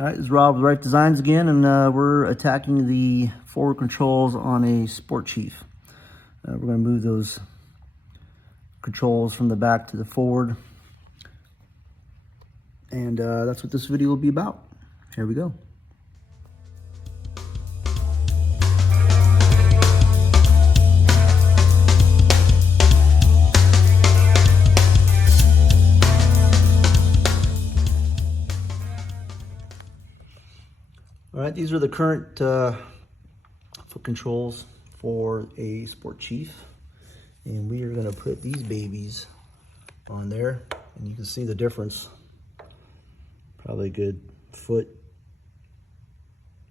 All right, this is Rob with Reyff Designs again, and we're attacking the forward controls on a Sport Chief. We're going to move those controls from the back to the forward, and that's what this video will be about. Here we go. All right, these are the current foot controls for a Sport Chief, and we are going to put these babies on there, and you can see the difference. Probably a good foot.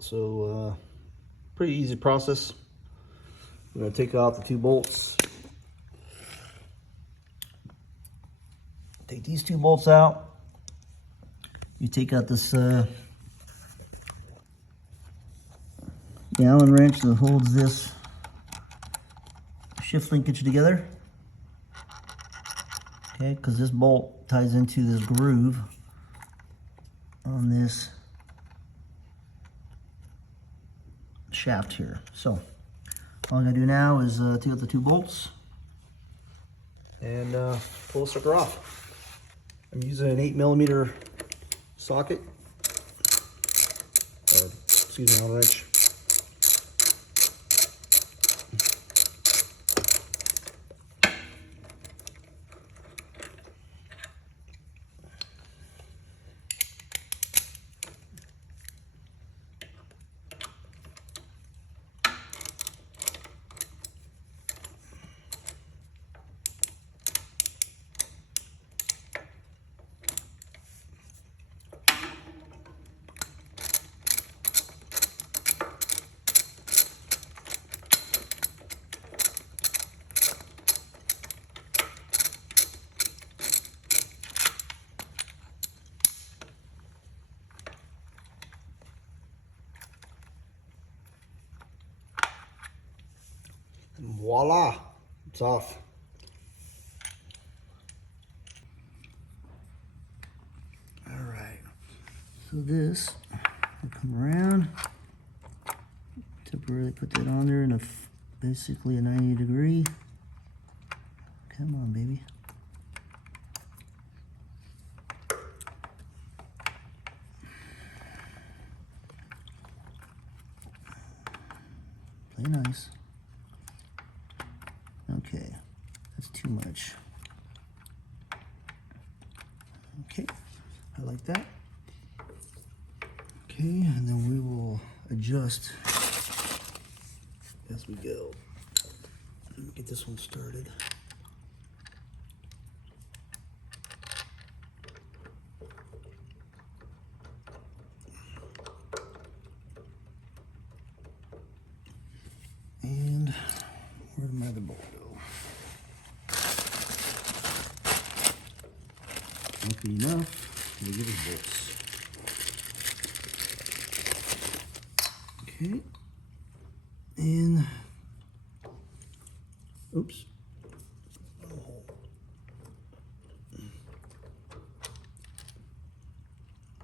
So pretty easy process. I'm going to take out the two bolts. Take these two bolts out. You take out this the Allen wrench that holds this shift linkage together. Okay, because this bolt ties into this groove on this shaft here. So all I'm gonna do now is take out the two bolts and pull the sucker off. I'm using an 8mm socket, or excuse me, Allen wrench. And voila, it's off. All right, so this, I'll come around, temporarily put that on there in a basically a 90 degree. Come on, baby. Play nice. Okay, that's too much. Okay, I like that. Okay, and then we will adjust as we go. Let me get this one started. And where did my other bolt go? Lucky enough, we get his bolts. Okay, and oops,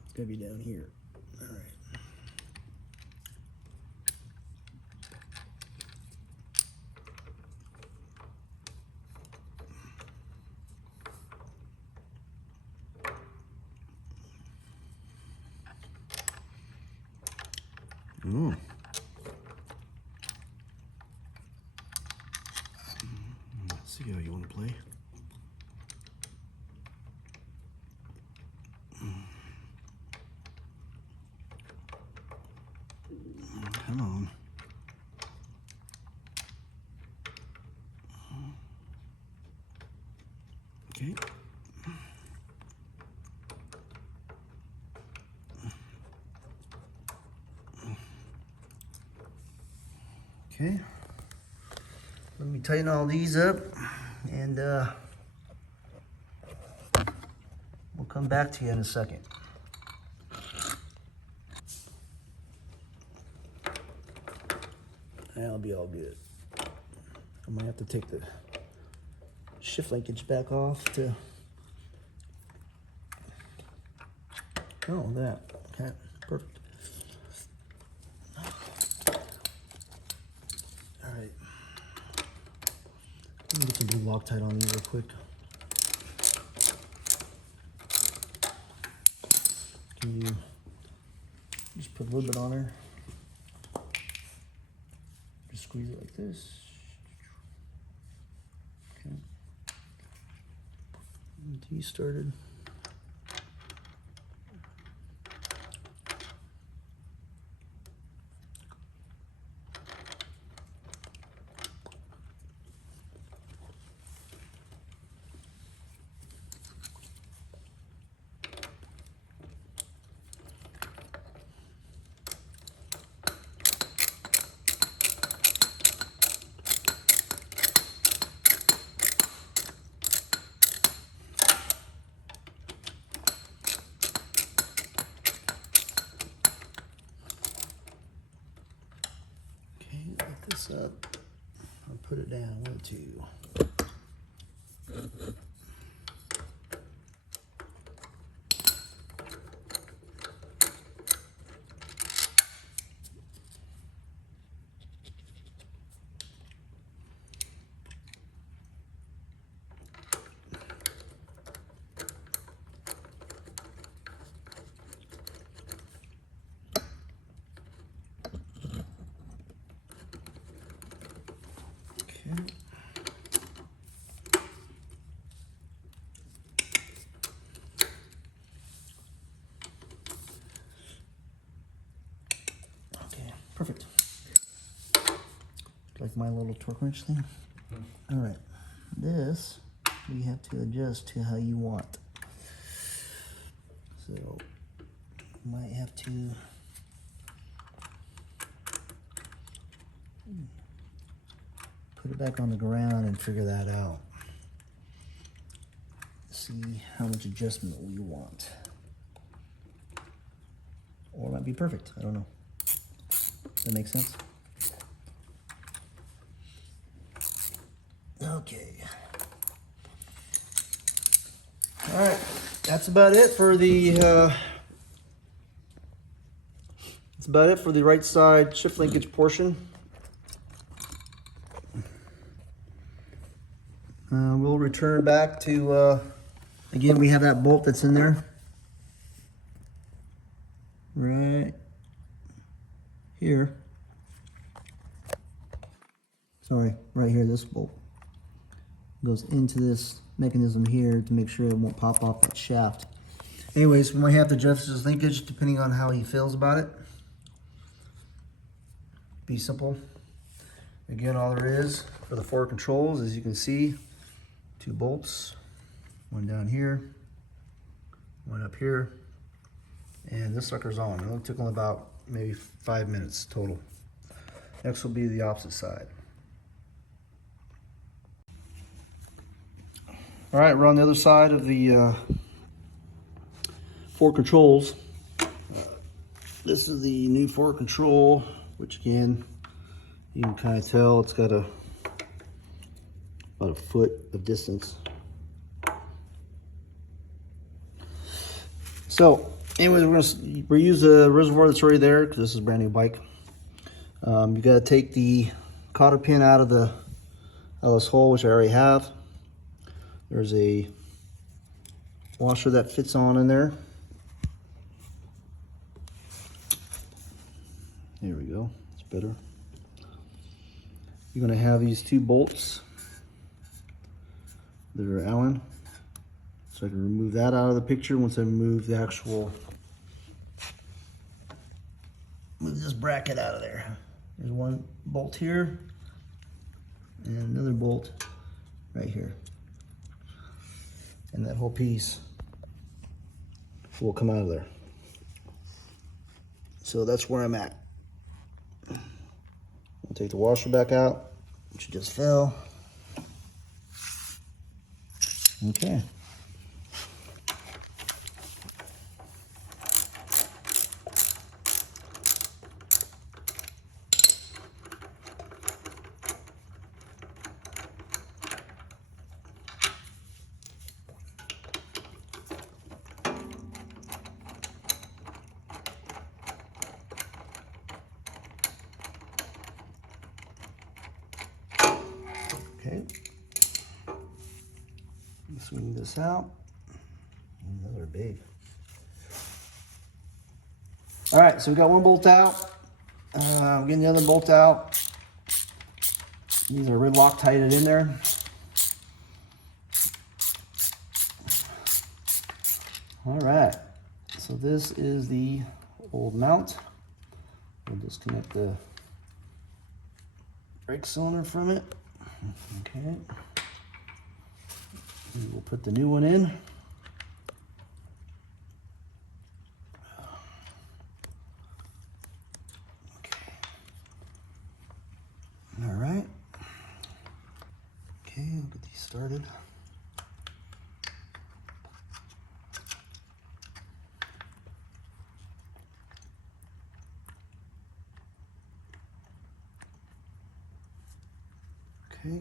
it's gotta be down here. All right. Oh. Let's see how you want to play. Come on. Okay. Okay, let me tighten all these up, and we'll come back to you in a second. That'll be all good. I might have to take the shift linkage back off to, oh, that, okay. Perfect. All right. Let me get some blue Loctite on these real quick. Can you just put a little bit on there? Just squeeze it like this. Okay. And these started. Lift this up. I'll put it down. 1, 2. Okay, perfect. Like my little torque wrench thing. All right, this we have to adjust to how you want. So you might have to put it back on the ground and figure that out. See how much adjustment we want. Or it might be perfect, I don't know. That makes sense? Okay. All right, that's about it for the right side shift linkage portion. We'll return back to, again, we have that bolt that's in there. Right here. Sorry, right here, this bolt goes into this mechanism here to make sure it won't pop off that shaft. Anyways, we might have to adjust this linkage depending on how he feels about it. Be simple. Again, all there is for the 4 controls, as you can see, 2 bolts, one down here, one up here, and this sucker's on. It only took only about maybe 5 minutes total. Next will be the opposite side. All right, we're on the other side of the 4 controls. This is the new 4 control, which again, you can kind of tell it's got about a foot of distance. So anyways, we're going to reuse the reservoir that's already there because this is a brand new bike. You got to take the cotter pin out of this hole, which I already have. There's a washer that fits on in there. There we go, it's better. You're going to have these 2 bolts that are Allen. So I can remove that out of the picture once I move the actual, move this bracket out of there. There's 1 bolt here and another bolt right here. And that whole piece will come out of there. So that's where I'm at. I'll take the washer back out, which just fell. Okay. swing this out. Another big. All right, so we got one bolt out. I'm getting the other bolt out. These are red Loctited in there. All right, so this is the old mount. We'll disconnect the brake cylinder from it. Okay. And we'll put the new one in. Okay. All right. Okay, we'll get these started. Okay,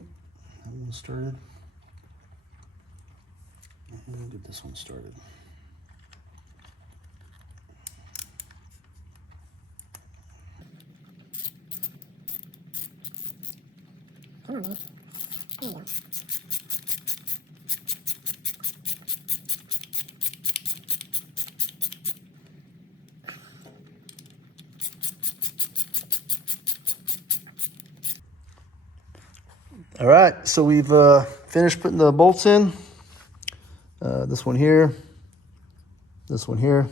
that one started. And we'll get this one started. All right, so we've finished putting the bolts in. This one here, this one here.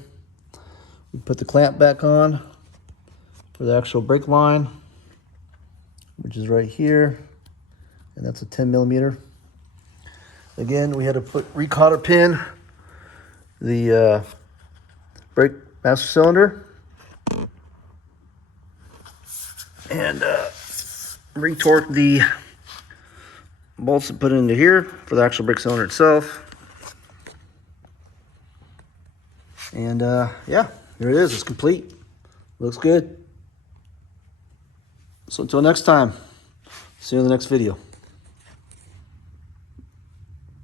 We put the clamp back on for the actual brake line, which is right here, and that's a 10mm. Again, we had to recotter pin the brake master cylinder and retorque the bolts and put it into here for the actual brake cylinder itself. And yeah, here it is. It's complete. Looks good. So until next time, see you in the next video.